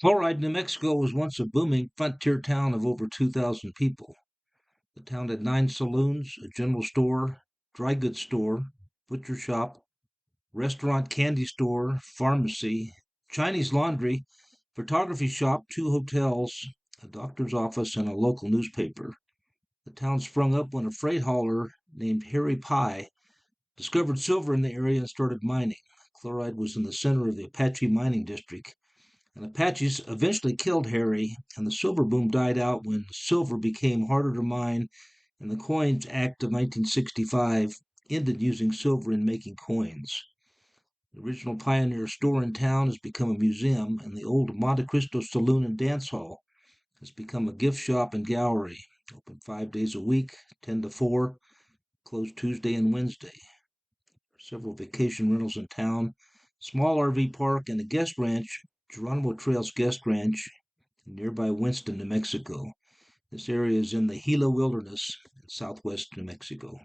Chloride, New Mexico was once a booming frontier town of over 2,000 people. The town had 9 saloons, a general store, dry goods store, butcher shop, restaurant, candy store, pharmacy, Chinese laundry, photography shop, 2 hotels, a doctor's office, and a local newspaper. The town sprung up when a freight hauler named Harry Pye discovered silver in the area and started mining. Chloride was in the center of the Apache mining district, and Apaches eventually killed Harry, and the silver boom died out when silver became harder to mine, and the Coins Act of 1965 ended using silver in making coins. The original Pioneer store in town has become a museum, and the old Monte Cristo Saloon and Dance Hall has become a gift shop and gallery. Open 5 days a week, 10 to 4, closed Tuesday and Wednesday. Several vacation rentals in town, small RV park, and a guest ranch, Geronimo Trails Guest Ranch, in nearby Winston, New Mexico. This area is in the Gila Wilderness in southwest New Mexico.